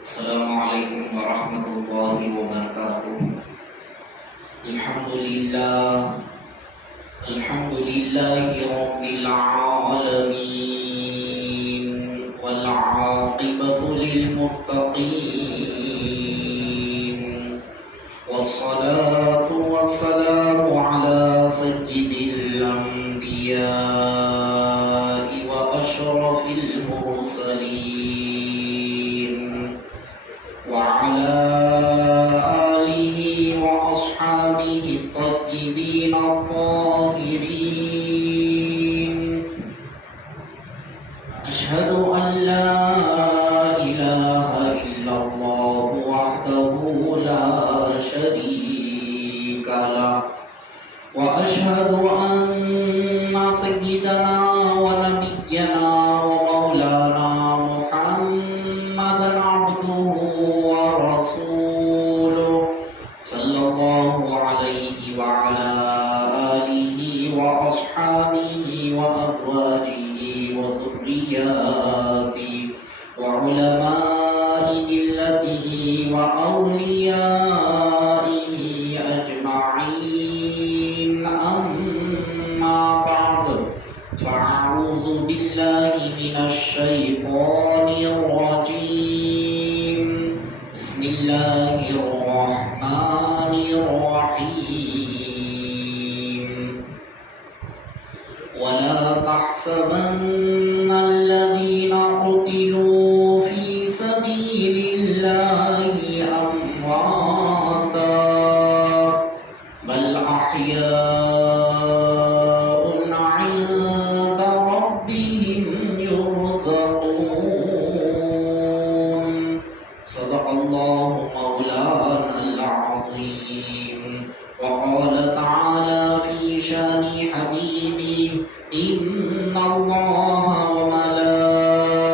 السلام علیکم ورحمۃ اللہ وبرکاتہ۔ الحمد للہ رب العالمین والعاقبۃ للمتقین والصلاة والسلام علی سید الانبیاء واشرف المرسلین وعلى آله وأصحابه الطيبين الطاهرين أشهد أن لا إله إلا الله وحده لا شريك له وأشهد أن سيدنا ونبينا ومولانا محمدا عبده ورسوله صلى الله عليه وعلى آله وأصحابه وأزواجه وذرياته وعلماء ملته وأوليائه أجمعين، أما بعد، فأعوذ بالله من الشيطان الرجيم. بسم الله الرحمن الرحيم. ولا تحسبن الذين قتلوا في سبيل الله أمواتا بل أحياء عند ربهم يرزقون. صدق الله مولانا العظيم. وقال تعالى في شان حبيبي: إن الله وملائكته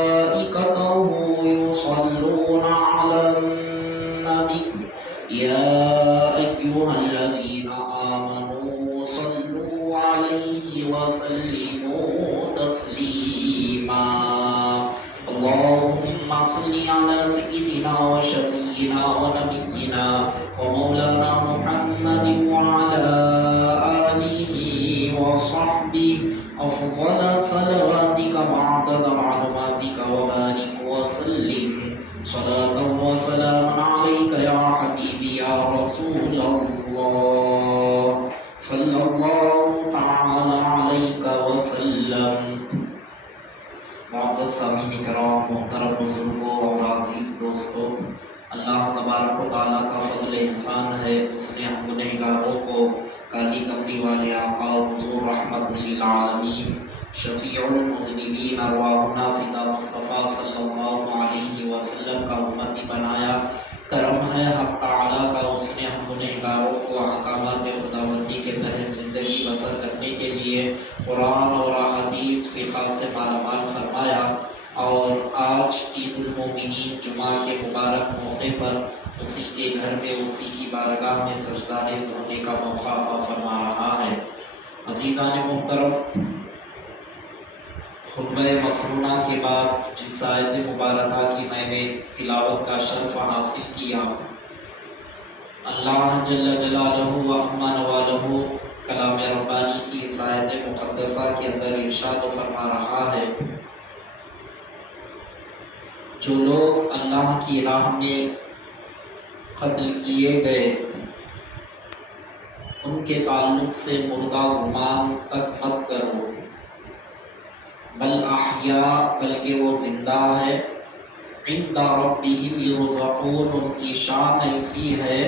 يصلون على النبي يا أيها الذين آمنوا صلوا عليه وسلموا تسليما. اللهم صل على سيدنا وشفينا ونبينا ومولانا محمد وعلى آله وصحبه أفضل صلواتك وعدد معلوماتك وبارك وسلم صلاة وسلاما عليك يا حبيبي يا رسول الله صلى الله تعالى عليك وسلم. معزز سامعین کرام، محترم بزرگوں اور عزیز دوستوں، اللہ تبارک و تعالیٰ کا فضل احسان ہے، اس نے ہم گنہگاروں کو کالی کملی والے آقا و حضور رحمت للعالمین شفیع المذنبین ارواحنا فدا مصطفیٰ صلی اللہ علیہ وسلم کا امتی بنایا. کرم ہے حق تعالیٰ کا، اس نے ہم گنہگاروں کو احکامات خداوندی کے تحت زندگی بسر کرنے کے لیے قرآن اور احادیث فقہ سے مالا مال فرمایا، اور آج عید المومنین جمعہ کے مبارک موقع پر اسی کے گھر میں اسی کی بارگاہ میں سجدہ ریز ہونے کا موقع عطا فرما رہا ہے. عزیزان محترم، خطبہ مسنونہ کے بعد جس آیت مبارکہ کی میں نے تلاوت کا شرف حاصل کیا، اللہ جل جلالہ و عما نوالہ کلام ربانی کی اس آیت مقدسہ کے اندر ارشاد فرما رہا ہے: جو لوگ اللہ کی راہ میں قتل کیے گئے ان کے تعلق سے مردہ گمان تک مت کرو، بل احیاء، بلکہ وہ زندہ ہے، عند ربہم یرزقون، ان کی شان ایسی ہے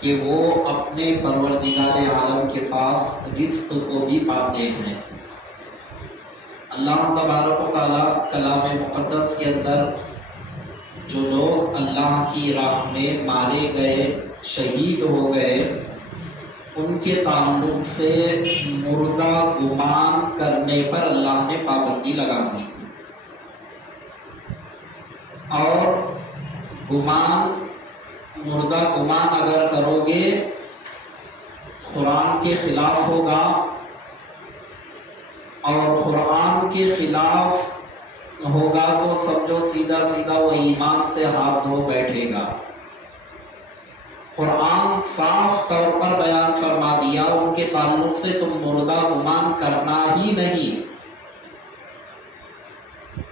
کہ وہ اپنے پروردگار عالم کے پاس رزق کو بھی پاتے ہیں. اللہ تبارک و تعالیٰ کلام مقدس کے اندر جو لوگ اللہ کی راہ میں مارے گئے، شہید ہو گئے، ان کے تعلق سے مردہ گمان کرنے پر اللہ نے پابندی لگا دی. اور گمان، مردہ گمان اگر کرو گے قرآن کے خلاف ہوگا، اور قرآن کے خلاف ہوگا تو سمجھو سیدھا سیدھا وہ ایمان سے ہاتھ دھو بیٹھے گا۔ قرآن صاف طور پر بیان فرما دیا ان کے تعلق سے تم مردہ گمان کرنا ہی نہیں۔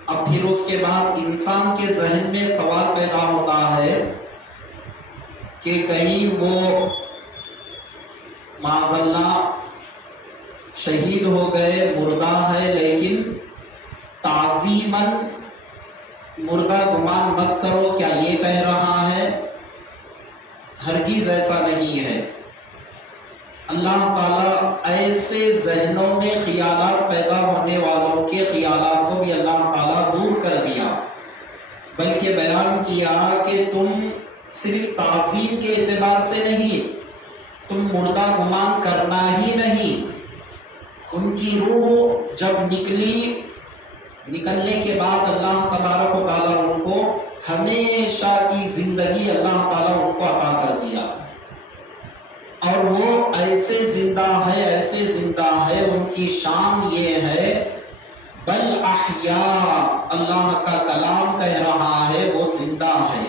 اب پھر اس کے بعد انسان کے ذہن میں سوال پیدا ہوتا ہے کہ کہیں وہ معاذ اللہ شہید ہو گئے، مردہ ہے، لیکن تعظیماً مردہ گمان مت کرو، کیا یہ کہہ رہا ہے؟ ہرگز ایسا نہیں ہے۔ اللہ تعالیٰ ایسے ذہنوں میں خیالات پیدا ہونے والوں کے خیالات کو بھی اللہ تعالیٰ دور کر دیا، بلکہ بیان کیا کہ تم صرف تعظیم کے اعتبار سے نہیں، تم مردہ گمان کرنا ہی نہیں۔ ان کی روح جب نکلنے کے بعد اللہ تبارک و تعالیٰ ان کو ہمیشہ کی زندگی اللہ تعالیٰ ان کو عطا کر دیا، اور وہ ایسے زندہ ہے، ان کی شان یہ ہے بل احیاء، اللہ کا کلام کہہ رہا ہے وہ زندہ ہے۔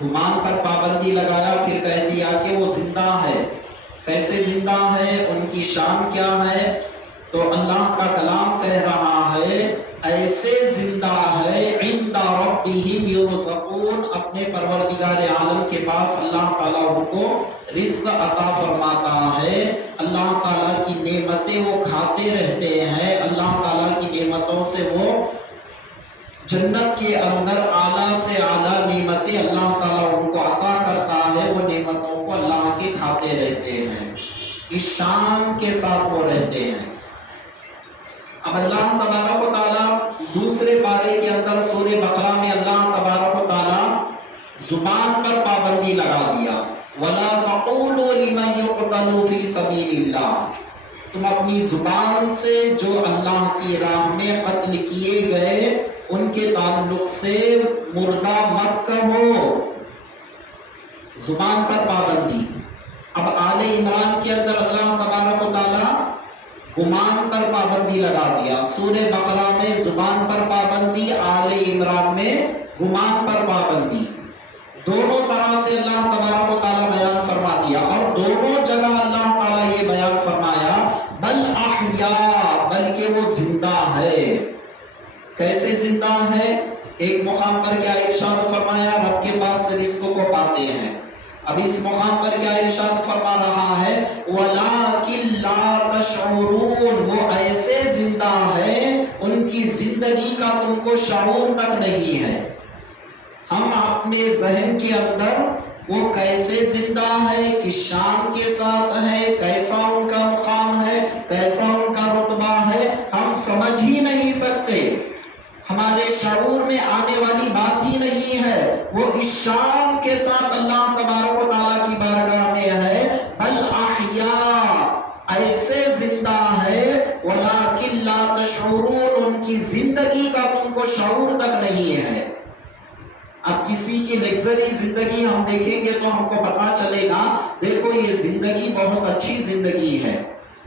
گمان پر پابندی لگایا، پھر کہہ دیا کہ وہ زندہ ہے۔ کیسے زندہ ہے؟ ان کی شان کیا ہے؟ تو اللہ کا کلام کہہ رہا ہے ایسے زندہ ہے عند ربہم یرزقون، اپنے پروردگار عالم کے پاس اللہ تعالیٰ ان کو رزق عطا فرماتا ہے، اللہ تعالیٰ کی نعمتیں وہ کھاتے رہتے ہیں، اللہ تعالیٰ کی نعمتوں سے وہ جنت کے اندر اعلیٰ سے اعلیٰ نعمتیں اللہ تعالیٰ ان کو عطا کرتا ہے، وہ نعمتوں کو اللہ کے کھاتے رہتے ہیں، اس شان کے ساتھ وہ رہتے ہیں۔ اب اللہ تبارک و تعالیٰ دوسرے پارے کے اندر سورہ بقرہ میں اللہ تبارک و تعالیٰ زبان پر پابندی لگا دیا، وَلَا تَقُولُوا لِمَن يُقْتَلُ فِي سَبِيلِ اللَّهِ، تم اپنی زبان سے جو اللہ کی راہ میں قتل کیے گئے ان کے تعلق سے مردہ مت کہو، زبان پر پابندی۔ اب آل عمران کے اندر اللہ تبارک و تعالیٰ گمان پر پابندی لگا دیا، سورہ بقرہ میں زبان پر پابندی، آل عمران میں گمان پر پابندی، دونوں طرح سے اللہ تبارک و تعالیٰ بیان فرما دیا، اور دونوں جگہ اللہ تعالیٰ یہ بیان فرمایا بل احیاء، بلکہ وہ زندہ ہے۔ کیسے زندہ ہے؟ ایک مقام پر کیا ارشاد فرمایا؟ رب کے پاس سے رزق کو پاتے ہیں۔ اب اس مقام پر کیا ارشاد فرما رہا ہے؟ وَلَٰكِن لَا تَشْعُرُونَ، وہ ایسے زندہ ہے ان کی زندگی کا تم کو شعور تک نہیں ہے۔ ہم اپنے ذہن کے اندر وہ کیسے زندہ ہے، کس شان کے ساتھ ہے، کیسا ان کا مقام ہے، کیسا ان کا رتبہ ہے، ہم سمجھ ہی نہیں سکتے، ہمارے شعور میں آنے والی بات ہی نہیں ہے۔ وہ اس شان کے ساتھ اللہ تبارک و تعالیٰ کی بارگاہ میں ہے بل احیاء، ایسے زندہ ہے وَلَٰكِن لَا تَشْعُرُونَ، ان کی زندگی کا تم کو شعور تک نہیں ہے۔ اب کسی کی لگژری زندگی ہم دیکھیں گے تو ہم کو پتا چلے گا دیکھو یہ زندگی بہت اچھی زندگی ہے،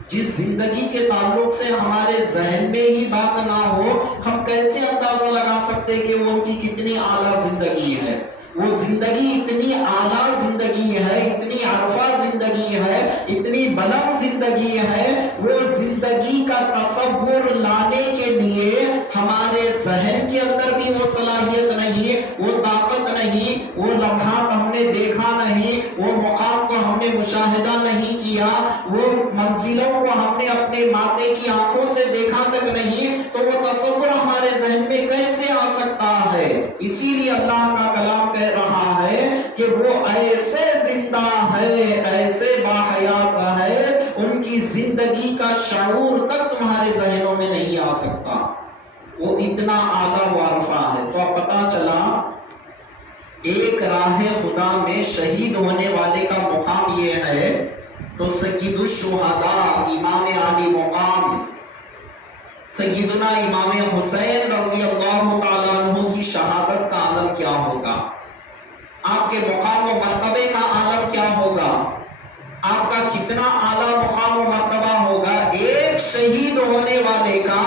جس زندگی کے تعلق سے ہمارے ذہن میں ہی بات نہ ہو، ہم کیسے اندازہ لگا سکتے کہ وہ ان کی کتنی اعلیٰ زندگی ہے؟ وہ زندگی اتنی اعلیٰ زندگی ہے، اتنی عرفہ زندگی ہے، اتنی بلند زندگی ہے، وہ زندگی کا تصور لانے کے لیے ہمارے ذہن کے اندر بھی وہ صلاحیت نہیں، وہ طاقت نہیں، وہ لمحات ہم نے دیکھا نہیں، وہ مقام کو ہم نے مشاہدہ نہیں کیا، وہ منزلوں کو ہم نے اپنے ماتے کی آنکھوں سے دیکھا تک نہیں، تو وہ تصور ہمارے ذہن میں کیسے آ سکتا ہے؟ اسی لیے اللہ کا کلام کہہ رہا ہے کہ وہ ایسے زندہ ہے، ایسے باحیات ہے، ان کی زندگی کا شعور تک تمہارے ذہنوں میں نہیں آ سکتا، وہ اتنا اعلیٰ و عرفہ ہے۔ تو اب پتا چلا ایک راہ خدا میں شہید ہونے والے کا مقام یہ ہے، تو سید الشہداء امام علی مقام سیدنا امام حسین رضی اللہ تعالیٰ عنہ کی شہادت کا عالم کیا ہوگا، آپ کے مقام و مرتبے کا عالم کیا ہوگا، آپ کا کتنا اعلیٰ مقام و مرتبہ ہوگا. ایک شہید ہونے والے کا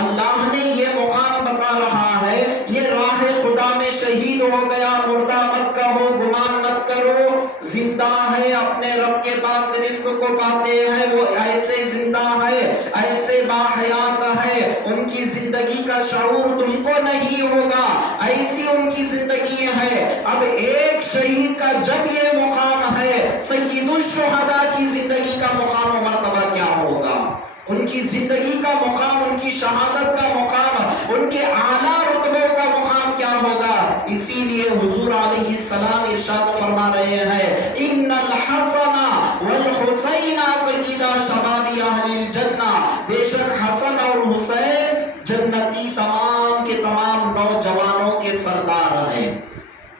اللہ نے یہ مقام بتا رہا ہے. یہ راہ خدا میں شہید ہو گیا، مردہ مت کہو، گمان مت کرو، زندہ ہے، اپنے رب کے پاس رزق کو پاتے ہیں. وہ ایسے زندہ ہے، ایسے باحیات ہے، ان کی زندگی کا شعور تم کو نہیں ہوگا، ایسی ان کی زندگی ہے. اب ایک شہید کا جب یہ مقام ہے، سید الشہداء کی زندگی کا مقام و مرتبہ کیا ہوگا؟ ان کی زندگی کا مقام، ان کی شہادت کا مقام، ان کے اعلیٰ رتبوں کا مقام کیا ہوگا؟ اسی لیے حضور علیہ السلام ارشاد فرما رہے ہیں، ان الحسن والحسین سیدا شباب اہل الجنہ. بے شک حسن اور حسین جنتی تمام کے تمام نوجوانوں کے سردار ہیں.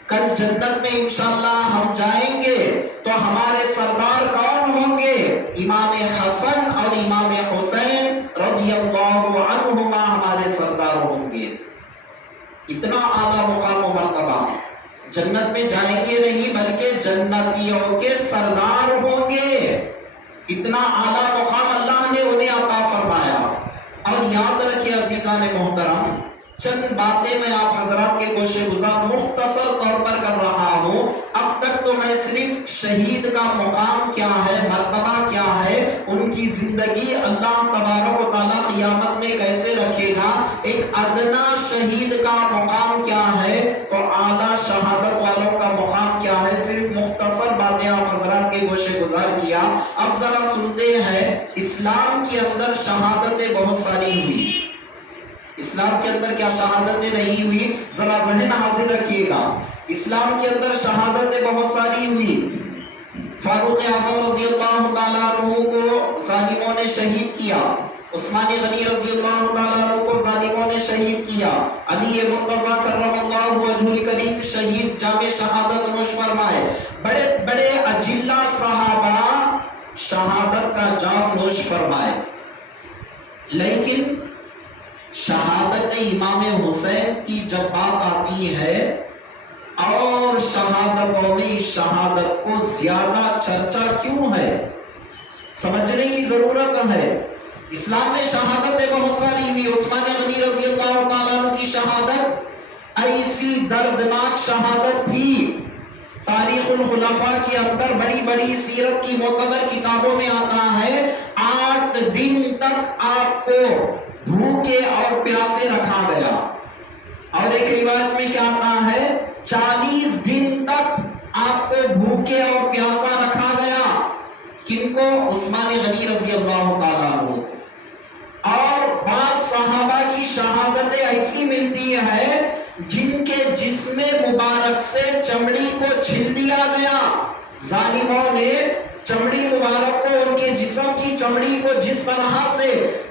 کل جنت میں انشاءاللہ ہم جائیں گے تو ہمارے سردار کون ہوں گے؟ امام حسن اور امام حسین رضی اللہ عنہما ہمارے سردار ہوں گے. اتنا اعلیٰ مقام و مرتبہ. جنت میں جائیں گے نہیں بلکہ جنتیوں کے سردار ہوں گے. اتنا اعلیٰ مقام اللہ نے انہیں عطا فرمایا. اور یاد رکھیے عزیزان محترم، چند باتیں میں آپ حضرات کے گوشے گزار مختصر طور پر کر رہا ہوں. اب تک تو میں صرف شہید کا مقام کیا ہے، مرتبہ کیا ہے، ان کی زندگی اللہ تبارک و تعالیٰ قیامت میں کیسے رکھے گا، ایک ادنا شہید کا مقام کیا ہے تو اعلیٰ شہادت والوں کا مقام کیا ہے، صرف مختصر باتیں آپ حضرات کے گوشے گزار کیا. اب ذرا سنتے ہیں، اسلام کے اندر شہادتیں بہت ساری ہوئی. اسلام کے اندر کیا شہادتیں نہیں ہوئی؟ ذرا ذہن حاضر رکھیے گا. اسلام کے اندر شہادتیں بہت ساری ہوئی. فاروق اعظم رضی اللہ تعالیٰ عنہ کو ظالموں نے شہید کیا. عثمان غنی رضی اللہ تعالیٰ عنہ کو ظالموں نے شہید کیا. علی مرتضیٰ کرم اللہ وجہہ الکریم شہید، جام شہادت نوش فرمائے. بڑے بڑے اجلہ صحابہ شہادت کا جام نوش فرمائے. لیکن شہادت امام حسین کی جب بات آتی ہے اور شہادتوں میں شہادت کو زیادہ چرچا کیوں ہے، سمجھنے کی ضرورت ہے. اسلام میں شہادتیں بہت ساری ہوئی. عثمان غنی رضی اللہ تعالیٰ عنہ کی شہادت ایسی دردناک شہادت تھی. تاریخ الخلفاء کے اندر بڑی بڑی سیرت کی معتبر کتابوں میں آتا ہے 8 دن تک آپ کو بھوکے اور پیاسے رکھا گیا. اور ایک روایت میں کیا آتا ہے 40 دن تک آپ کو بھوکے اور پیاسا رکھا گیا. کن کو؟ عثمان غنی رضی اللہ تعالیٰ عنہ. اور بعض صحابہ کی شہادتیں ایسی ملتی ہے جن کے جسم مبارک سے چمڑی کو چھل دیا گیا. ظالموں نے چمڑی مبارک کو، ان کے جسم کی چمڑی کو جس طرح سے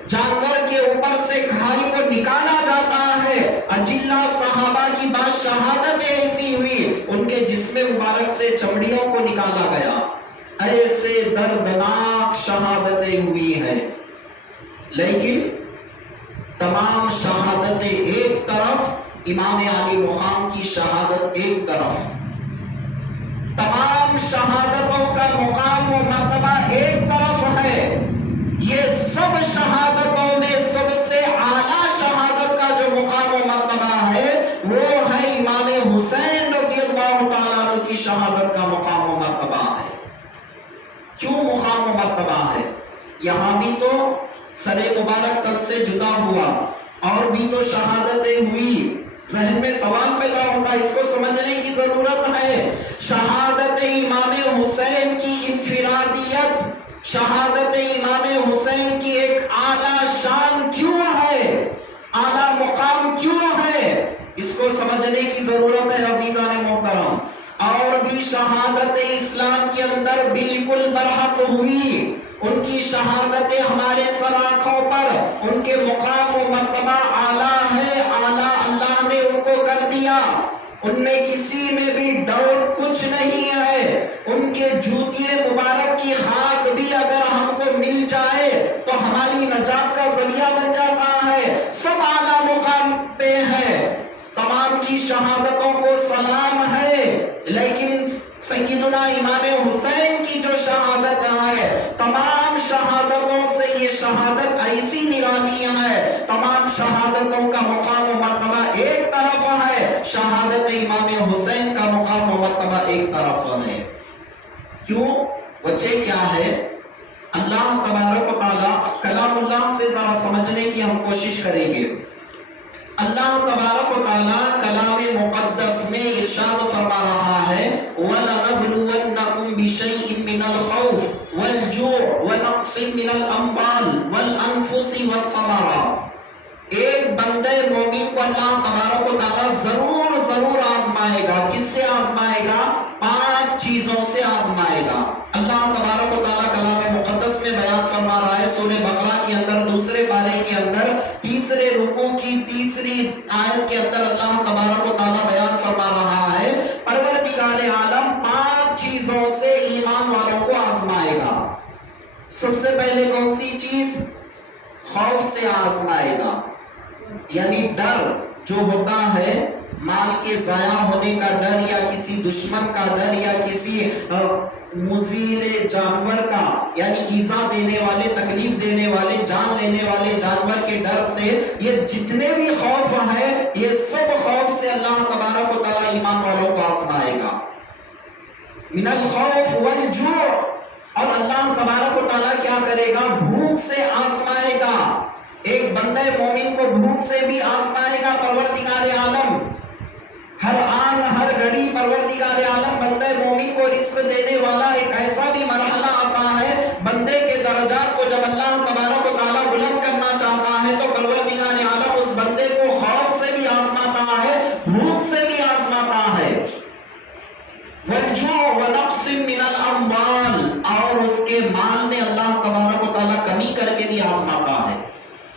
جانور کے اوپر سے کھال کو نکالا جاتا ہے، اجلہ صحابہ کی بات شہادتیں ایسی ہوئی، ان کے جسم مبارک سے چمڑیوں کو نکالا گیا. ایسے دردناک شہادتیں ہوئی ہیں. لیکن تمام شہادتیں ایک طرف، امام علی مقام کی شہادت ایک طرف. تمام شہادتوں کا مقام و مرتبہ ایک طرف ہے. یہ سب شہادتوں میں سب سے اعلیٰ شہادت کا جو مقام و مرتبہ ہے وہ ہے امام حسین رضی اللہ تعالیٰ عنہ کی شہادت کا مقام و مرتبہ ہے. کیوں مقام و مرتبہ ہے؟ یہاں بھی تو سر مبارک تن سے جدا ہوا اور بھی تو شہادتیں ہوئی. ذہن میں سوال پیدا ہوتا ہے، اس کو سمجھنے کی ضرورت ہے. شہادت امام حسین کی انفرادیت، شہادت امام حسین کی ایک اعلیٰ شان کیوں ہے، اعلیٰ مقام کیوں ہے، اس کو سمجھنے کی ضرورت ہے عزیزان محترم. اور بھی شہادت اسلام کے اندر بالکل برحق ہوئی. ان کی شہادتیں ہمارے سر آنکھوں پر، ان کے مقام و مرتبہ اعلیٰ ہے، اعلیٰ اللہ نے ان کو کر دیا. ان میں کسی میں بھی ڈاؤٹ کچھ نہیں ہے. ان کے جوتیے مبارک کی خاک بھی اگر ہم کو مل جائے تو ہماری نجات کا ذریعہ بن جاتا ہے. سب اعلیٰ مقام پہ ہے، تمام کی شہادتوں کو سلام ہے، لیکن سیدنا امام حسین کی جو شہادت ہے، تمام شہادتوں سے یہ شہادت ایسی نرالی ہے، تمام شہادتوں کا مقام و مرتبہ ایک طرف ہے، شہادت امام حسین کا مقام و مرتبہ ایک طرف ہے۔ کیوں؟ وجہ کیا ہے؟ اللہ تبارک و تعالیٰ، کلام اللہ سے ذرا سمجھنے کی ہم کوشش کریں گے۔ اللہ تبارک و تعالیٰ کلام مقدس میں ارشاد فرما رہا ہے وَلَنَبْلُوَنَّكُمْ بِشَيْءٍ مِّنَ الْخَوْفِ وَالْجُوعِ وَنَقْصٍ مِّنَ الْأَمْوَالِ وَالْأَنفُسِ وَالثَّمَرَاتِ۔ ایک بندے مومن کو اللہ تبارک و تعالیٰ ضرور آزمائے گا۔ کس سے آزمائے گا؟ 5 چیزوں سے آزمائے گا۔ اللہ تبارک و تعالیٰ کلام مقدس میں بیان فرما رہا ہے سورہ بقرہ کے اندر 2 پارے کے اندر 3 رکوع کی 3 آیت کے اندر اللہ تبارک و تعالیٰ بیان فرما رہا ہے پروردگار عالم 5 چیزوں سے ایمان والوں کو آزمائے گا۔ سب سے پہلے کون سی چیز؟ خوف سے آزمائے گا، یعنی ڈر جو ہوتا ہے، مال کے ضائع ہونے کا ڈر، یا کسی دشمن کا ڈر، یا کسی مزیل جانور کا، یعنی ایذا دینے والے، تکلیف دینے والے، جان لینے والے جانور کے ڈر سے، یہ جتنے بھی خوف ہے، یہ سب خوف سے اللہ تبارک و تعالیٰ ایمان والوں کو آزمائے گا۔ من الخوف والجوع، اور اللہ تبارک و تعالیٰ کیا کرے گا؟ بھوک سے آزمائے گا۔ ایک بندے مومن کو بھوک سے بھی آزمائے گا پروردگار عالم۔ ہر آن ہر گھڑی پروردگار عالم بندے مومن کو رزق دینے والا ایک ایسا بھی مرحلہ آتا ہے، بندے کے درجات کو جب اللہ تبارک و تعالیٰ بلند کرنا چاہتا ہے تو پروردگار عالم اس بندے کو خوف سے بھی آزماتا ہے، بھوک سے بھی آزماتا ہے۔ والجوع ونقص من الاموال، اور اس کے مال میں اللہ تبارک و تعالیٰ کمی کر کے بھی آزماتا ہے،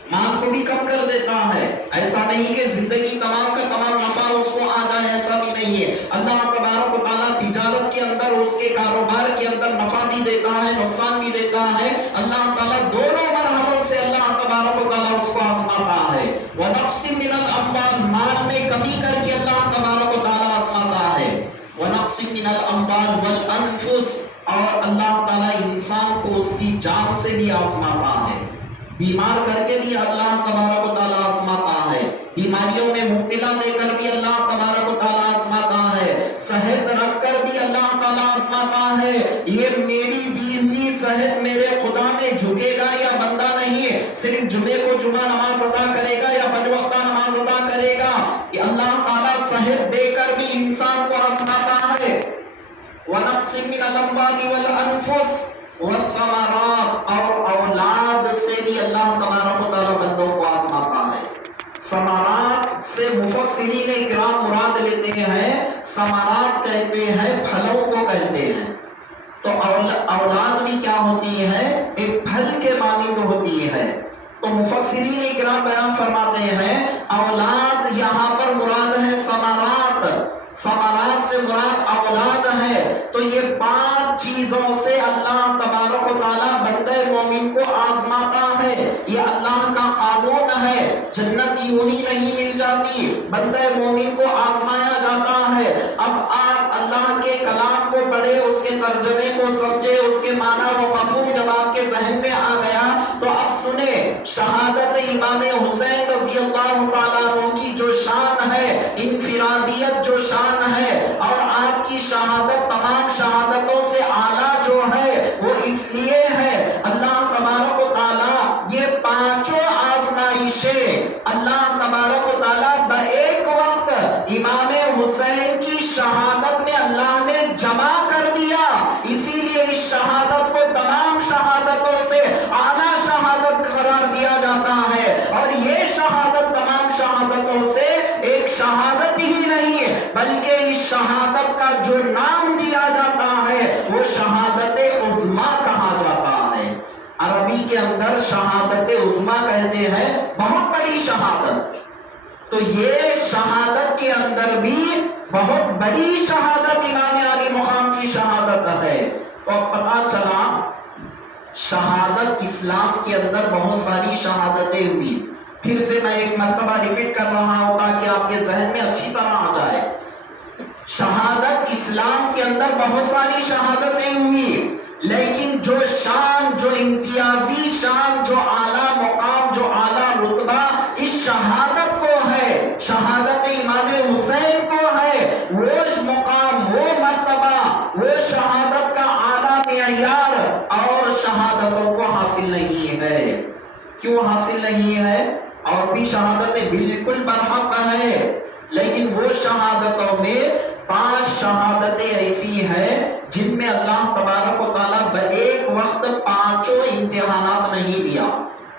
مال کو بھی کم کر دیتا ہے۔ ایسا نہیں کہ زندگی تمام کا تمام نفع اس کو آ جائے، ایسا بھی نہیں ہے۔ اللہ تبارک و تعالیٰ تجارت کے اندر، اس کے کاروبار کے اندر نفع بھی دیتا ہے، نقصان بھی دیتا ہے۔ اللہ تعالیٰ دونوں مرحلوں سے اللہ تبارک و تعالیٰ اس کو آزماتا ہے۔ وَنَقْصٍ مِّنَ الْأَمْوَالِ، مال میں کمی کر کے اللہ تبارک و تعالیٰ آزماتا ہے۔ وَنَقْصٍ مِّنَ الْأَمْوَالِ وَالْأَنفُسِ، اور اللہ تعالیٰ انسان کو اس کی جان سے بھی آزماتا ہے، بیمار کر کے بھی اللہ تبارک و تعالیٰ آزماتا ہے، بیماریوں میں مبتلا دے کر بھی اللہ تبارک و تعالیٰ آزماتا ہے، صحت رکھ کر بھی اللہ تعالیٰ آزماتا ہے۔ یہ میری دی ہوئی صحت میرے خدا میں جھکے گا یا بندہ نہیں، صرف جمعے کو جمعہ نماز ادا کرے گا یا 5 وقتہ نماز ادا کرے گا، کہ اللہ تعالیٰ صحت دے کر بھی انسان کو آزماتا ہے۔ وَنَقْصٍ مِّنَ الْأَمْوَالِ وَالْأَنفُسِ والثمرات، اور اولاد سے بھی اللہ تبارک و تعالیٰ بندوں کو آزماتا ہے۔ ثمرات سے مفسرین کرام مراد لیتے ہیں، ثمرات کہتے ہیں پھلوں کو کہتے ہیں، تو اولاد بھی کیا ہوتی ہے؟ ایک پھل کے مانند ہوتی ہے۔ تو مفسرین کرام بیان فرماتے ہیں اولاد یہاں پر مراد ہے ثمرات، ثمرات سے مراد اولاد ہے۔ تو یہ 5 چیزوں سے اللہ تبارک و تعالیٰ بندے مومن کو آزماتا ہے، یہ اللہ کا قانون ہے۔ جنت یوں ہی نہیں مل جاتی، بندے مومن کو آزمایا جاتا ہے۔ اب آپ اللہ کے کلام کو پڑھے، اس کے ترجمے کو سمجھے، اس کے معنی و مفہوم جب آپ کے ذہن میں آ گیا تو اب سنیں شہادت امام حسین رضی اللہ تعالیٰ عنہ کی جو شان ہے، انفرادیت جو شان ہے، اور آپ کی شہادت تمام شہادتوں سے اعلیٰ جو ہے، وہ اس لیے ہے اللہ تبارک و تعالیٰ یہ 5 آزمائشیں اللہ تبارک و تعالیٰ بایک وقت امام حسین کی شہادت میں اللہ نے جمع کر دیا۔ اسی لیے اس شہادت کو تمام شہادتوں سے اعلیٰ شہادت قرار دیا جاتا ہے، اور یہ شہادت تمام شہادتوں سے ایک شہادت ہی نہیں بلکہ اس شہادت کا جو نام دیا جاتا ہے وہ شہادت عظمیٰ کہا جاتا ہے۔ عربی کے اندر شہادت عظمیٰ کہتے ہیں بہت بڑی شہادت، تو یہ شہادت کے اندر بھی بہت بڑی شہادت امام علی مقام کی شہادت ہے۔ تو پتا چلا شہادت اسلام کے اندر بہت ساری شہادتیں ہوئی، پھر سے میں ایک مرتبہ ریپیٹ کر رہا ہوں تاکہ آپ کے ذہن میں اچھی طرح آ جائے. شہادت اسلام کے اندر بہت ساری شہادتیں ہوئی، لیکن جو شان، جو امتیازی شان، جو اعلیٰ مقام، جو اعلیٰ رتبہ اس شہادت کو ہے، شہادت امام حسین کو ہے، وہ مقام، وہ مرتبہ، وہ شہادت کا اعلیٰ معیار اور شہادتوں کو حاصل نہیں ہے. کیوں حاصل نہیں ہے؟ اور بھی شہادتیں بالکل برحق ہے، لیکن وہ شہادتوں میں 5 شہادتیں ایسی ہیں جن میں اللہ تبارک و تعالیٰ بایک وقت 5 امتحانات نہیں لیا.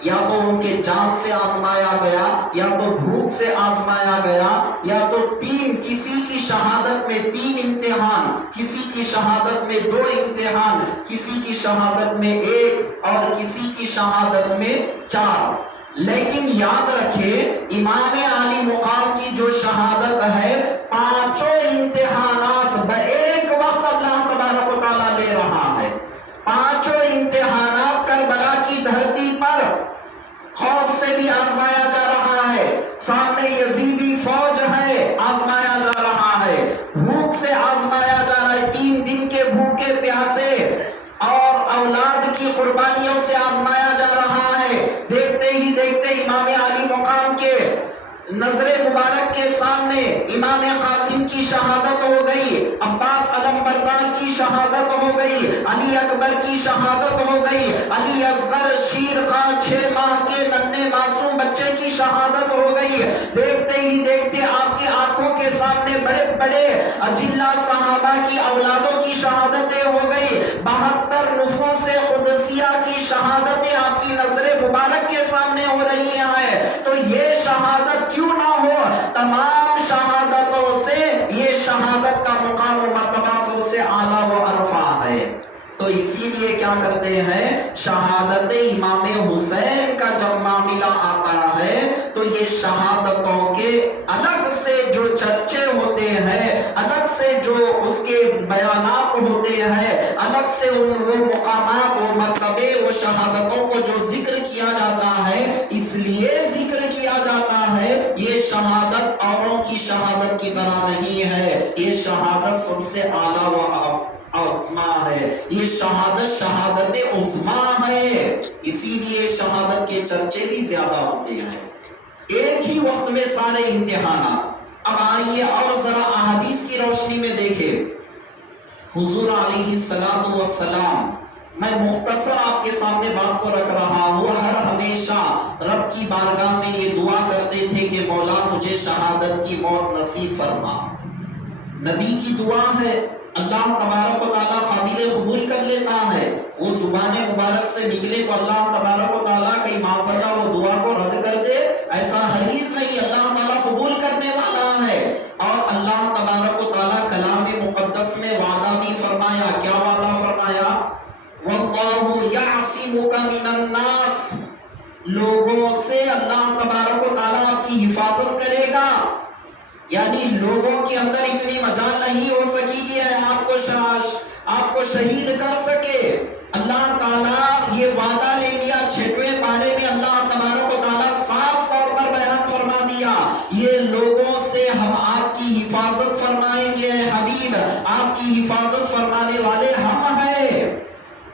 یا تو ان کے جان سے آزمایا گیا، یا تو بھوک سے آزمایا گیا، یا تو کسی کی شہادت میں 3 امتحان، کسی کی شہادت میں 2 امتحان، کسی کی شہادت میں 1 اور کسی کی شہادت میں 4. لیکن یاد رکھے امام عالی مقام کی جو شہادت ہے 5 امتحانات بایک وقت اللہ تبارک و تعالیٰ لے رہا ہے. 5 امتحانات کربلا کی دھرتی پر خوف سے بھی آزمایا جا رہا ہے، سامنے یزیدی فوج ہے آزمایا جا رہا ہے، بھوک سے آزمایا جا رہا ہے، 3 دن کے بھوکے پیاسے اور اولاد کی قربانیوں سے آزمایا جا رہا ہے. دیکھتے ہی دیکھتے امام عالی مقام کے نظر مبارک کے سامنے امام قاسم کی شہادت ہو گئی، عباس علم بردار کی شہادت ہو گئی، علی اکبر کی شہادت ہو گئی، علی اصغر شیر خان 6 ماہ کے ننھے معصوم بچے کی شہادت ہو گئی. دیکھتے ہی دیکھتے آپ کی آنکھوں کے سامنے بڑے بڑے اجلا صحابہ کی اولادوں کی شہادتیں ہو گئی. 72 نفوس قدسیہ کی شہادتیں آپ کی نظر مبارک کے سامنے ہو رہی ہیں. تو یہ شہادت کیوں نہ ہو؟ تمام شہادتوں سے یہ شہادت کا مقام و مرتبہ سب سے اعلیٰ و ارفع ہے. تو اسی لیے کیا کرتے ہیں، شہادت امام حسین کا جب معاملہ آتا ہے تو یہ شہادتوں کے الگ سے جو چرچے ہوتے ہیں، الگ سے جو اس کے بیانات ہوتے ہیں، الگ سے وہ مقامات، وہ مرتبے، وہ شہادتوں کو جو ذکر کیا جاتا ہے، اس لیے ذکر کیا جاتا ہے یہ شہادت اوروں کی شہادت کی طرح نہیں ہے، یہ شہادت سب سے اعلیٰ و عظما ہے، یہ شہادت شہادت عظما ہے، اسی لیے شہادت کے چرچے بھی زیادہ ہوتے ہیں. ایک ہی وقت میں سارے امتحانات. اب آئیے اور ذرا احادیث کی روشنی میں دیکھیں. حضور علیہ السلام، میں مختصر آپ کے سامنے بات کو رکھ رہا ہوں، ہر ہمیشہ رب کی بارگاہ میں یہ دعا کرتے تھے کہ مولا مجھے شہادت کی موت نصیب فرما. نبی کی دعا ہے، اللہ تبارک و تعالیٰ قابل قبول کر لیتا ہے. وہ زبان مبارک سے نکلے تو اللہ تبارک و تعالیٰ کئی معاذ اللہ وہ دعا کو رد کر دے، ایسا ہرگز نہیں. اللہ تعالیٰ قبول کرنے والا ہے. اور اللہ تبارک و تعالیٰ کلام مقدس میں وعدہ بھی فرمایا. کیا وعدہ فرمایا؟ وَاللَّهُ يَعْصِمُكَ مِنَ النَّاسِ، لوگوں سے اللہ تبارک و تعالیٰ آپ کی حفاظت کرے گا. یعنی لوگوں کے اندر اتنی مجال نہیں ہو سکی کہ آپ کو شہید کر سکے. اللہ تعالیٰ یہ وعدہ لے لیا. 6ویں پارے میں اللہ تبارک و تعالیٰ صاف طور پر بیان فرما دیا، یہ لوگوں سے ہم آپ کی حفاظت فرمائیں گے حبیب، آپ کی حفاظت فرمانے والے ہم ہیں.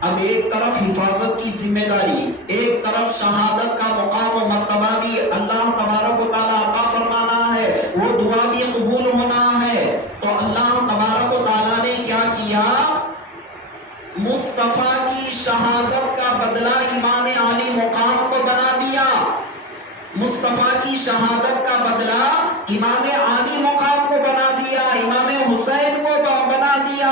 اب ایک طرف حفاظت کی ذمہ داری، ایک طرف شہادت کا مقام و مرتبہ بھی اللہ تبارک و تعالیٰ عطا فرمانا ہے، وہ دعا بھی قبول ہونا ہے. تو اللہ تبارک و تعالیٰ نے کیا کیا؟ مصطفیٰ کی شہادت کا بدلہ امام عالی مقام کو بنا دیا. مصطفیٰ کی شہادت کا بدلہ امام عالی مقام کو بنا دیا، امام حسین کو بنا دیا.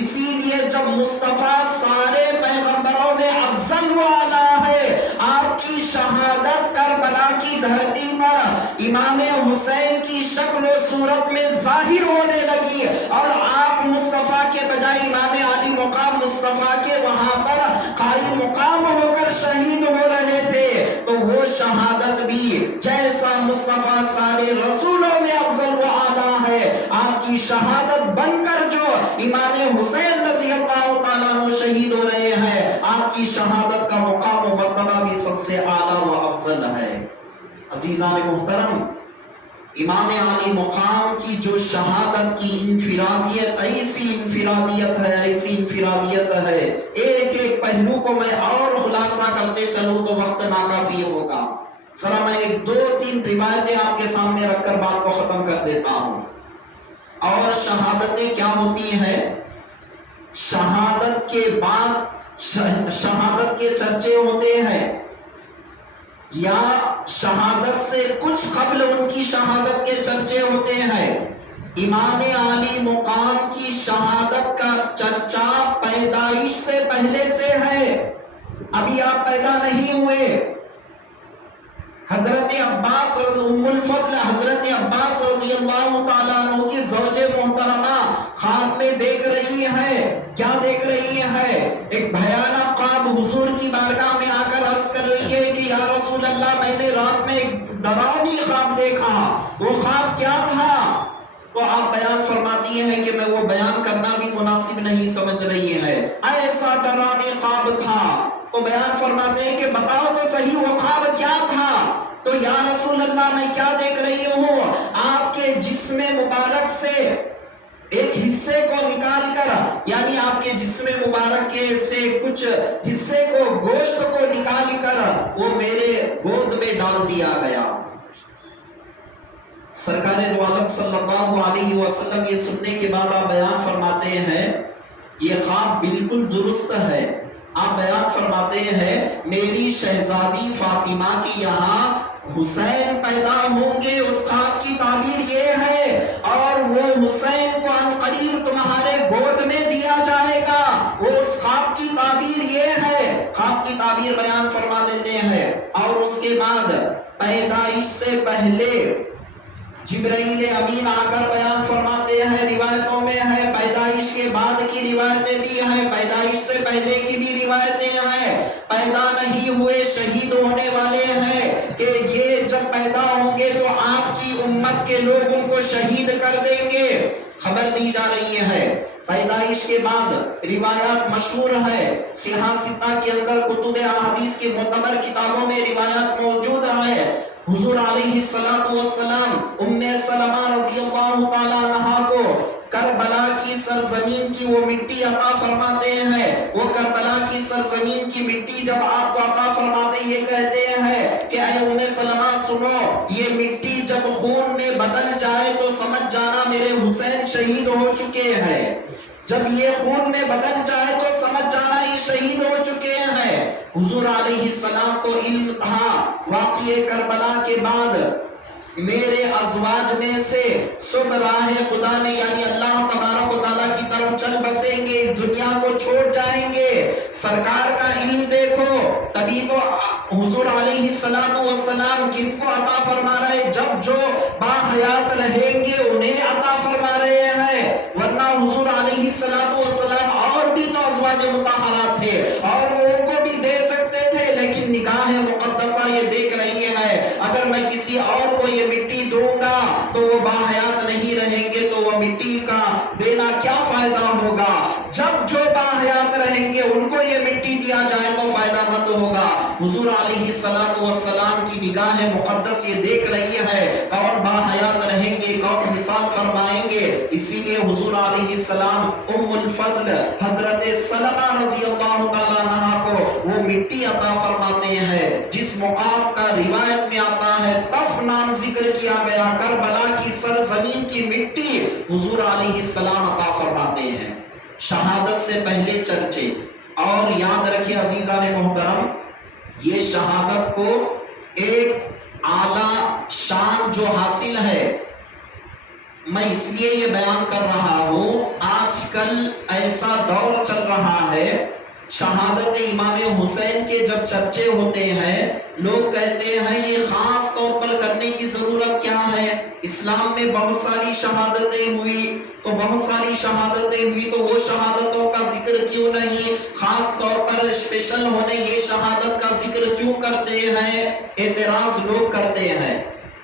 اسی لیے جب مصطفیٰ سارے پیغمبروں میں افضل و اعلیٰ ہے، آپ کی شہادت کربلا کی دھرتی پر امام حسین کی شکل و صورت میں ظاہر ہونے لگی، اور آپ مصطفیٰ کے بجائے امام عالی مقام مصطفیٰ کے وہاں پر قائم مقام ہو کر شہید ہو رہے تھے. تو وہ شہادت بھی جیسا مصطفیٰ سارے رسولوں میں افضل و اعلیٰ ہے، آپ کی شہادت بن کر جو امام حسین رضی اللہ تعالیٰ عنہ شہید ہو رہے ہیں، آپ کی شہادت کا مقام و مرتبہ بھی سب سے اعلیٰ و افضل ہے. عزیزان محترم، امام علی مقام کی جو شہادت کی انفرادیت، ایسی انفرادیت ہے، ایسی انفرادیت ہے، ایک ایک پہلو کو میں اور خلاصہ کرتے چلوں تو وقت ناکافی ہوگا. ذرا میں ایک دو تین روایتیں آپ کے سامنے رکھ کر بات کو ختم کر دیتا ہوں. اور شہادتیں کیا ہوتی ہیں؟ شہادت کے بعد شہادت کے چرچے ہوتے ہیں، یا شہادت سے کچھ قبل ان کی شہادت کے چرچے ہوتے ہیں. امام علی مقام کی شہادت کا چرچا پیدائش سے پہلے سے ہے، ابھی آپ پیدا نہیں ہوئے. حضرت عباس ام الفضل حضرت عباس رضی اللہ تعالیٰ عنہ کی زوج محترمہ خواب میں دیکھ رہی ہے. کیا دیکھ رہی ہے؟ ایک بھیانک خواب حضور کی بارگاہ میں آ کر عرض کر رہی ہے کہ یا رسول اللہ، میں نے رات میں ایک ڈراؤنی خواب دیکھا. وہ خواب کیا تھا؟ تو آپ بیان فرماتی ہیں کہ میں وہ بیان کرنا بھی مناسب نہیں سمجھ رہی ہے، ایسا ڈراؤنی خواب تھا. تو بیان فرماتے ہیں کہ بتاؤ تو صحیح وہ خواب کیا تھا؟ تو یا رسول اللہ، میں کیا دیکھ رہی ہوں، آپ کے جسم مبارک سے ایک حصے کو نکال کر، یعنی آپ کے جسم مبارک کے سے کچھ حصے کو، گوشت کو نکال کر وہ میرے گود میں ڈال دیا گیا. سرکار دو عالم صلی اللہ علیہ وسلم یہ سننے کے بعد آپ بیان فرماتے ہیں یہ خواب بالکل درست ہے. آپ بیان فرماتے ہیں میری شہزادی فاطمہ کی یہاں حسین پیدا ہوں گے، اس خواب کی تعبیر یہ ہے، اور وہ حسین کو عنقریب تمہارے گود میں دیا جائے گا. وہ اس خواب کی تعبیر یہ ہے، خواب کی تعبیر بیان فرما دیتے ہیں. اور اس کے بعد پیدائش سے پہلے جبرائیل امین آ کر بیان فرماتے ہیں، روایتوں میں ہے، پیدائش کے بعد کی روایتیں بھی ہیں، پیدائش سے پہلے کی بھی روایتیں ہیں. پیدا نہیں ہوئے شہید ہونے والے ہیں کہ یہ جب پیدا ہوں گے تو آپ کی امت کے لوگ ان کو شہید کر دیں گے. خبر دی جا رہی ہے. پیدائش کے بعد روایات مشہور ہے، سیاہ ستہ کے اندر کتب احادیث کی معتبر کتابوں میں روایات موجود ہے. حضور علیہ السلام ام سلمہ رضی اللہ تعالیٰ عنہا کو کربلا کی سرزمین کی وہ مٹی عطا فرماتے ہیں. وہ کربلا کی سرزمین کی مٹی جب آپ کو عطا فرماتے یہ کہتے ہیں کہ اے ام سلمہ سنو، یہ مٹی جب خون میں بدل جائے تو سمجھ جانا میرے حسین شہید ہو چکے ہیں. جب یہ خون میں بدل جائے تو سمجھ جانا یہ شہید ہو چکے ہیں. حضور علیہ السلام کو علم تھا واقعہ کربلا کے بعد میرے ازواج میں سے سب راہ خدا نے، یعنی اللہ تبارک و تعالیٰ کی طرف چل بسیں گے، اس دنیا کو چھوڑ جائیں گے. سرکار کا علم دیکھو، تبھی تو حضور علیہ السلام کن کو عطا فرما رہے، جب جو باحیات رہیں گے انہیں عطا فرما رہے ہیں. ورنہ حضور علیہ السلام اور بھی تو ازواج مطہرات تھے اور وہ ان کو بھی دے سکتے تھے، لیکن نگاہ مقدسہ یہ دیکھ رہی ہے اگر میں کسی اور کو یہ مٹی دوں گا تو وہ باحیات نہیں رہیں گے، تو وہ مٹی کا دینا کیا فائدہ ہوگا. جب جو باحیات رہیں گے ان کو یہ مٹی دیا جائے تو فائدہ مند ہوگا. حضور علیہ السلام کی نگاہ مقدس یہ دیکھ رہی ہے کون باحیات رہیں گے، کون مثال فرمائیں گے. اسی لیے حضور علیہ السلام ام الفضل حضرت سلمہ رضی اللہ تعالیٰ عنہ کو وہ مٹی عطا فرماتے ہیں جس مقام کا روایت میں آتا ہے طف نام ذکر کیا گیا، کربلا کی سرزمین کی مٹی حضور علیہ السلام عطا فرماتے ہیں. شہادت سے پہلے چرچے. اور یاد رکھیں عزیزان محترم، یہ شہادت کو ایک اعلیٰ شان جو حاصل ہے، میں اس لیے یہ بیان کر رہا ہوں، آج کل ایسا دور چل رہا ہے، شہادت امام حسین کے جب چرچے ہوتے ہیں لوگ کہتے ہیں یہ خاص طور پر کرنے کی ضرورت کیا ہے، اسلام میں بہت ساری شہادتیں ہوئی تو بہت ساری شہادتیں ہوئی تو وہ شہادتوں کا ذکر کیوں نہیں، خاص طور پر اسپیشل ہونے یہ شہادت کا ذکر کیوں کرتے ہیں، اعتراض لوگ کرتے ہیں.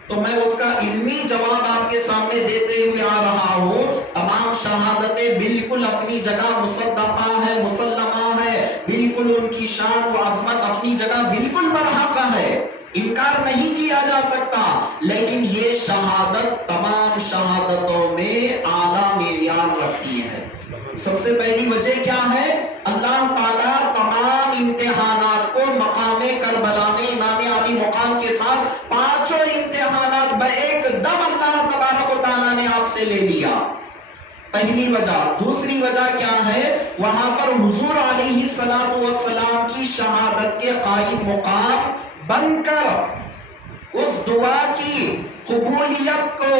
تو میں اس کا علمی جواب آپ کے سامنے دیتے ہوئے آ رہا ہوں. تمام شہادتیں بالکل اپنی جگہ مصدقہ ہے، مسلمہ ہے، بالکل ان کی شان و عظمت اپنی جگہ بالکل برحق ہے. انکار نہیں کیا جا سکتا، لیکن یہ شہادت تمام شہادتوں میں اعلیٰ معیار رکھتی ہے۔ سب سے پہلی وجہ کیا ہے؟ اللہ تعالیٰ تمام امتحانات کو مقام کربلا میں امام علی مقام کے ساتھ پانچوں امتحانات بایک دم اللہ تبارک و تعالیٰ نے آپ سے لے لیا، پہلی وجہ۔ دوسری وجہ کیا ہے؟ وہاں پر حضور علیہ السلام کی شہادت کے قائم مقام بن کر اس دعا کی قبولیت کو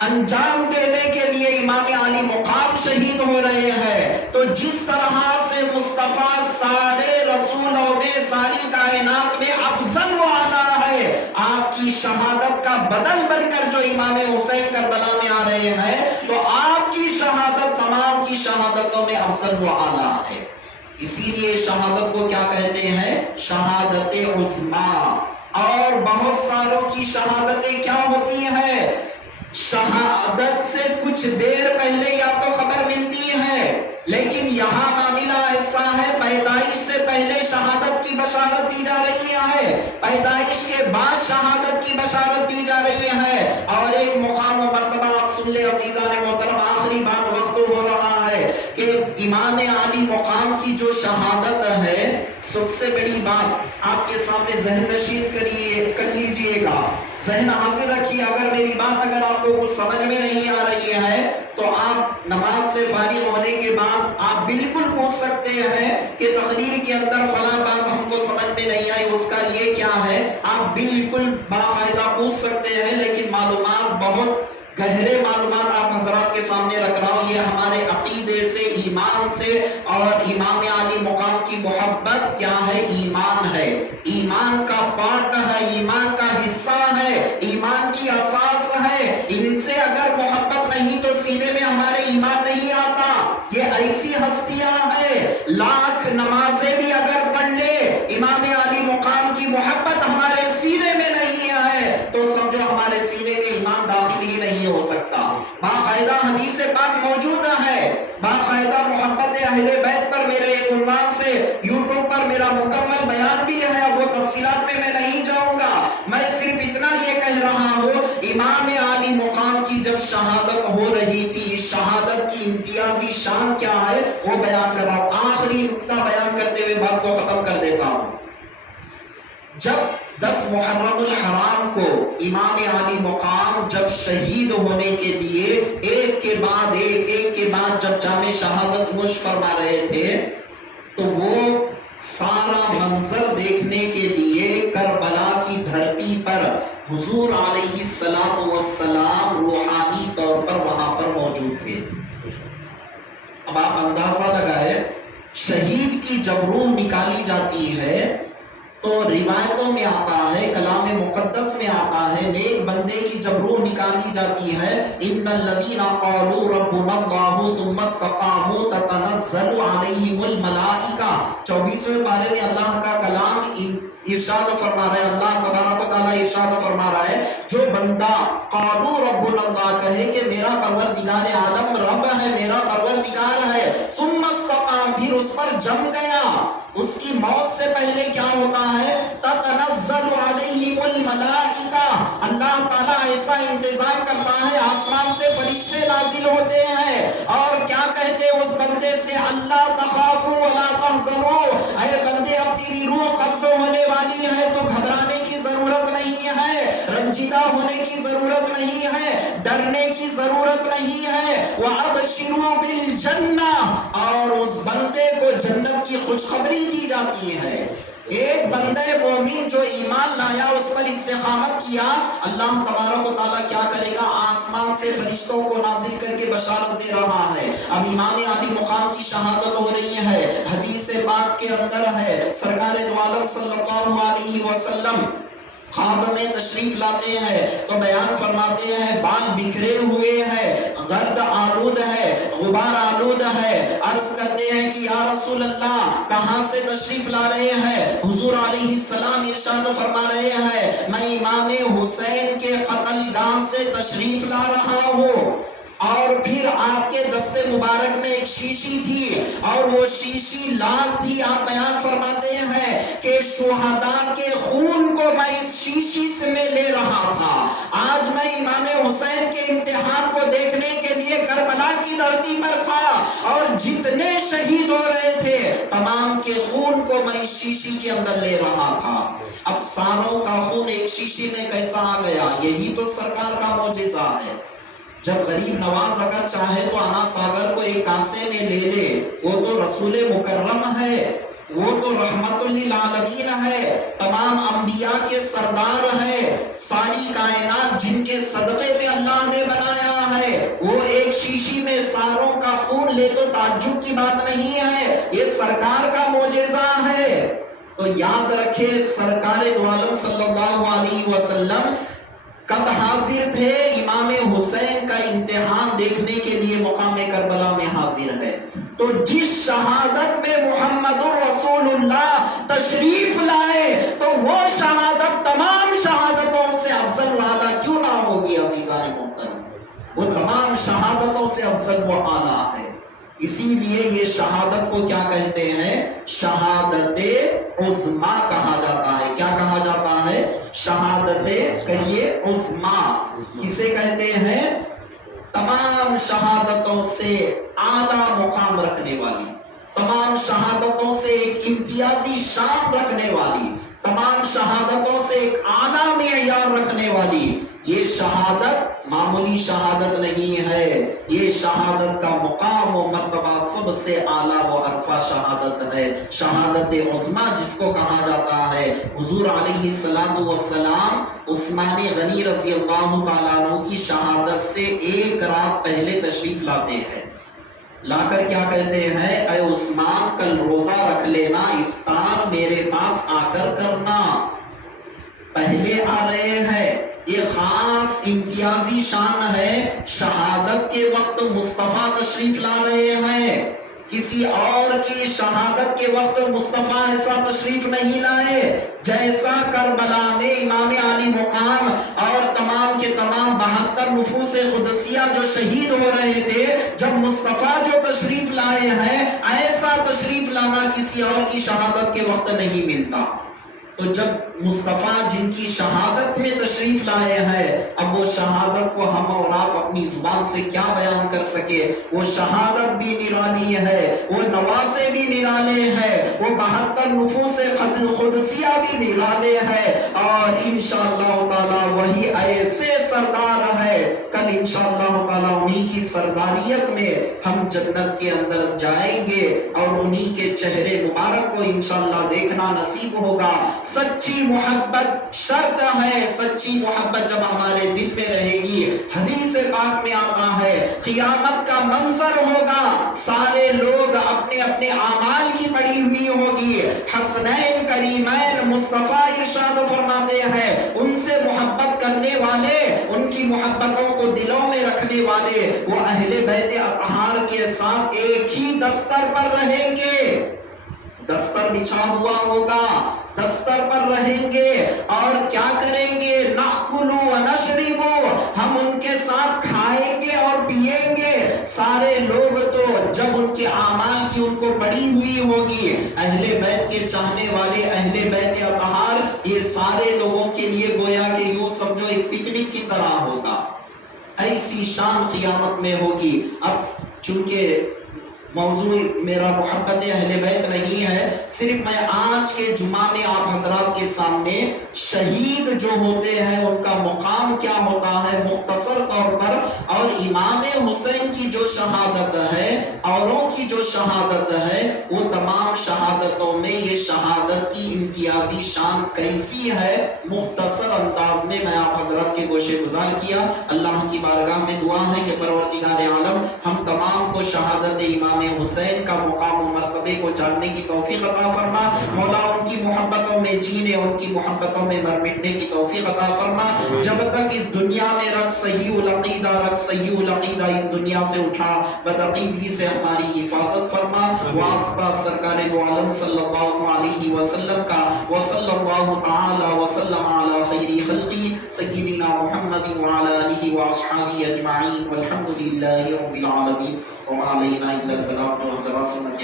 انجام دینے کے لیے امام علی مقام شہید ہو رہے ہیں۔ تو جس طرح سے مصطفیٰ سارے رسولوں میں، ساری کائنات میں افضل و اعلیٰ ہے، آپ کی شہادت کا بدل بن کر جو امام حسین کربلا میں آ رہے ہیں، تو آپ کی شہادت تمام کی شہادتوں میں افضل و اعلیٰ ہے۔ اسی لیے شہادت کو کیا کہتے ہیں؟ شہادت عظمیٰ۔ اور بہت ساروں کی شہادتیں کیا ہوتی ہیں؟ شہادت سے کچھ دیر پہلے یا تو خبر ملتی ہے، لیکن یہاں معاملہ ایسا ہے پیدائش سے پہلے شہادت کی بشارت دی جا رہی ہے، پیدائش کے بعد شہادت کی بشارت دی جا رہی ہے۔ اور ایک مقام و مرتبہ آپ سن لے عزیزان محترم، آخری بات وقت ہو رہا ہے کہ امام علی مقام کی جو شہادت ہے، سب سے بڑی بات آپ کے سامنے ذہن نشین کر لیجئے گا، ذہن حاضر رکھیے۔ اگر میری بات اگر آپ کو کچھ سمجھ میں نہیں آ رہی ہے تو آپ نماز سے فارغ ہونے کے بعد آپ بالکل پوچھ سکتے ہیں کہ تقریر کے اندر فلاں بات ہم کو سمجھ میں نہیں آئی، اس کا یہ کیا ہے؟ آپ بالکل باقاعدہ پوچھ سکتے ہیں، لیکن معلومات بہت گہرے معلومات آپ حضرات کے سامنے رکھ رہا ہوں۔ یہ ہمارے عقیدے سے، ایمان سے، اور امام علی مقام کی محبت کیا ہے؟ ایمان ہے، ایمان کا پارٹ ہے، ایمان کا حصہ ہے، ایمان کی اساس ہے۔ ان سے اگر محبت نہیں تو سینے میں ہمارے ایمان نہیں آتا۔ یہ ایسی ہستیاں ہیں، لاکھ نمازیں بھی اگر پڑھ لے، امام علی مقام کی محبت ہمارے سینے میں نہیں ہے تو سمجھو ہمارے سینے میں ایمان داخل ہی نہیں ہو سکتا۔ باقاعدہ حدیث پاک موجود ہے، باقاعدہ محبت اہل بیت پر میرے ایک عنوان سے یوٹیوب پر میرا مکمل بیان بھی ہے، اب وہ تفصیلات میں نہیں جاؤں گا۔ میں صرف اتنا یہ کہہ رہا ہوں، امام علی مقام کی جب شہادت ہو رہی تھی، شہادت کی امتیازی شان کیا ہے وہ بیان کر رہا ہوں۔ آخری نقطہ بیان کرتے ہوئے بات کو ختم کر دیتا ہوں۔ جب 10 محرم الحرام کو امام علی مقام جب شہید ہونے کے لیے ایک کے بعد جب جامع شہادت نوش فرما رہے تھے، تو وہ سارا منظر دیکھنے کے لیے کربلا کی دھرتی پر حضور علیہ السلام روحانی طور پر وہاں پر موجود تھے۔ اب آپ اندازہ لگائے، شہید کی جب روح نکالی جاتی ہے تو روایتوں میں آتا ہے، کلام مقدس میں آتا ہے، نیک بندے کی جب روح نکالی جاتی ہے، ان الذین قالوا ربنا اللہ ثم استقاموا تتنزل علیہم الملائکہ، 24ویں پارے میں اللہ کا کلام ارشاد فرما رہا ہے، اللہ تبارک و تعالیٰ ارشاد فرما رہا ہے، جو بندہ قالوا ربنا اللہ کہے کہ میرا پروردگار عالم رب ہے، میرا پروردگار ہے، ثم استقام، پھر اس پر جم گیا، اس کی موت سے پہلے کیا ہوتا ہے؟ تتنزل علیہم الملائکہ، اللہ تعالیٰ ایسا انتظام کرتا ہے، آسمان سے فرشتے نازل ہوتے ہیں اور کیا کہتے ہیں اس بندے سے؟ اللہ تخافوا ولا تحزنوا، اے بندے اب تیری روح قبض ہونے والی ہے تو گھبرانے کی ضرورت نہیں ہے، رنجیدہ ہونے کی ضرورت نہیں ہے، ڈرنے کی ضرورت نہیں ہے، وَأَبْشِرُوا بِالْجَنَّةِ، اور اس بندے کو جنت کی خوشخبری دی جاتی ہے۔ ایک بندہ مومن جو ایمان لایا، اس پر استقامت کیا، اللہ تبارک و تعالیٰ کیا کرے گا؟ آسمان سے فرشتوں کو نازل کر کے بشارت دے رہا ہے۔ اب امام علی مقام کی شہادت ہو رہی ہے، حدیث پاک کے اندر ہے، سرکار دو عالم صلی اللہ علیہ وسلم خواب میں تشریف لاتے ہیں تو بیان فرماتے ہیں، بال بکھرے ہوئے ہیں، گرد آلود ہے، غبار آلود ہے، عرض کرتے ہیں کہ یا رسول اللہ کہاں سے تشریف لا رہے ہیں؟ حضور علیہ السلام ارشاد فرما رہے ہیں، میں امام حسین کے قتل گاہ سے تشریف لا رہا ہوں۔ اور پھر آپ کے دست مبارک میں ایک شیشی تھی اور وہ شیشی لال تھی. آپ بیان فرماتے ہیں کہ شہداء کے خون کو میں اس شیشی سے میں لے رہا تھا. آج میں امام حسین کے امتحان کو دیکھنے کے لیے کربلا کی دھرتی پر تھا اور جتنے شہید ہو رہے تھے تمام کے خون کو میں اس شیشی کے اندر لے رہا تھا. اب ساروں کا خون ایک شیشی میں کیسا آ گیا؟ یہی تو سرکار کا معجزہ ہے. جب غریب نواز اگر چاہے تو انا ساگر کو ایک کاسے میں لے لے. وہ تو رسول مکرم ہے، وہ تو رحمت للعالمین ہے، تمام انبیاء کے سردار ہے، ساری کائنات جن کے صدقے میں اللہ نے بنایا ہے. وہ ایک شیشی میں ساروں کا خون لے تو تعجب کی بات نہیں ہے، یہ سرکار کا معجزہ ہے. تو یاد رکھے سرکار دو عالم صلی اللہ علیہ وسلم کب حاضر تھے؟ امام حسین کا امتحان دیکھنے کے لیے مقام کربلا میں حاضر ہے. تو جس شہادت میں محمد الرسول اللہ تشریف لائے تو وہ شہادت تمام شہادتوں سے افضل والا کیوں نہ ہوگی عزیزان محترم؟ وہ تمام شہادتوں سے افضل و اعلیٰ ہے. اسی لیے یہ شہادت کو کیا کہتے ہیں؟ شہادت عظمیٰ کہا جاتا ہے. کیا کہا جاتا ہے؟ شہادت کہیے عظمیٰ. کسے کہتے ہیں؟ تمام شہادتوں سے اعلیٰ مقام رکھنے والی، تمام شہادتوں سے ایک امتیازی شان رکھنے والی، تمام شہادتوں سے ایک اعلیٰ معیار رکھنے والی. یہ شہادت معمولی شہادت نہیں ہے، یہ شہادت کا مقام و مرتبہ سب سے اعلیٰ و عرفہ شہادت ہے. شہادت عظمیٰ جس کو کہا جاتا ہے. حضور علیہ السلام عثمان غنی رضی اللہ تعالیٰ عنہ کی شہادت سے ایک رات پہلے تشریف لاتے ہیں. لا کر کیا کہتے ہیں؟ اے عثمان کل روزہ رکھ لینا، افطار میرے پاس آ کر کرنا. پہلے آ رہے ہیں. یہ خاص امتیازی شان ہے. شہادت کے وقت مصطفیٰ تشریف لا رہے ہیں. کسی اور کی شہادت کے وقت مصطفیٰ ایسا تشریف نہیں لائے جیسا کربلا میں امام علی مقام اور تمام کے تمام 72 نفوس قدسیہ جو شہید ہو رہے تھے، جب مصطفیٰ جو تشریف لائے ہیں ایسا تشریف لانا کسی اور کی شہادت کے وقت نہیں ملتا. تو جب مصطفیٰ جن کی شہادت میں تشریف لائے ہیں، اب وہ شہادت کو ہم اور آپ اپنی زبان سے کیا بیان کر سکے؟ وہ شہادت بھی نرالی ہے، وہ نواسے بھی نرالے ہیں، وہ 72 نفوس قدسیہ بھی نرالے ہیں. اور انشاءاللہ تعالی وہی ایسے سردار ہے، کل انشاءاللہ تعالی انہی کی سرداریت میں ہم جنت کے اندر جائیں گے اور انہی کے چہرے مبارک کو انشاءاللہ دیکھنا نصیب ہوگا. سچی محبت شرط ہے. سچی محبت جب ہمارے دل میں رہے گی، حدیث پاک میں آتا ہے قیامت کا منظر ہوگا، سارے لوگ اپنے اپنے اعمال کی پڑی ہوئی ہوگی. حسنین کریمین مصطفیٰ ارشاد فرماتے ہیں ان سے محبت کرنے والے، ان کی محبتوں کو دلوں میں رکھنے والے، وہ اہل بیت اطہار کے ساتھ ایک ہی دستر پر رہیں گے. دستر بچھا ہوا ہوگا، دستر پر رہیں گے اور کیا کریں گے؟ ناکلو و نشربو، ہم ان کے ساتھ کھائیں گے اور پیئیں گے. سارے لوگ تو جب ان کے اعمال کی ان کو پڑی ہوئی ہوگی، اہل بیت کے چاہنے والے، اہل بیت اطہار، یہ سارے لوگوں کے لیے گویا کہ یوں سمجھو ایک پکنک کی طرح ہوگا. ایسی شان قیامت میں ہوگی. اب چونکہ موضوع میرا محبت اہل بیت نہیں ہے، صرف میں آج کے جمعہ میں آپ حضرات کے سامنے شہید جو ہوتے ہیں ان کا مقام کیا ہوتا ہے مختصر طور پر، اور امام حسین کی جو شہادت ہے، اوروں کی جو شہادت ہے، وہ تمام شہادتوں میں یہ شہادت کی امتیازی شان کیسی ہے مختصر انداز میں میں آپ حضرات کے گوشے گزار کیا. اللہ کی بارگاہ میں دعا ہے کہ پروردگار عالم ہم تمام کو شہادت امام حسین کا مقام و مرتبے کو جاننے کی توفیق عطا فرما. مولا ان کی محبتوں میں جینے، ان کی محبتوں میں مر مٹنے کی توفیق عطا فرما. جب تک اس دنیا میں رکھ صحیح العقیدہ، رکھ صحیح العقیدہ اس دنیا سے اٹھا، بدعقیدگی سے ہماری حفاظت فرما. واسطہ سرکار دو عالم صلی اللہ علیہ وسلم کا، وصلی اللہ تعالی وسلم علی خیر خلقی سیدنا محمد وعلى آلہ واصحابہ اجمعین والحمد للہ رب العالمین وما علینا الا البلاغ. جو حضرات سنت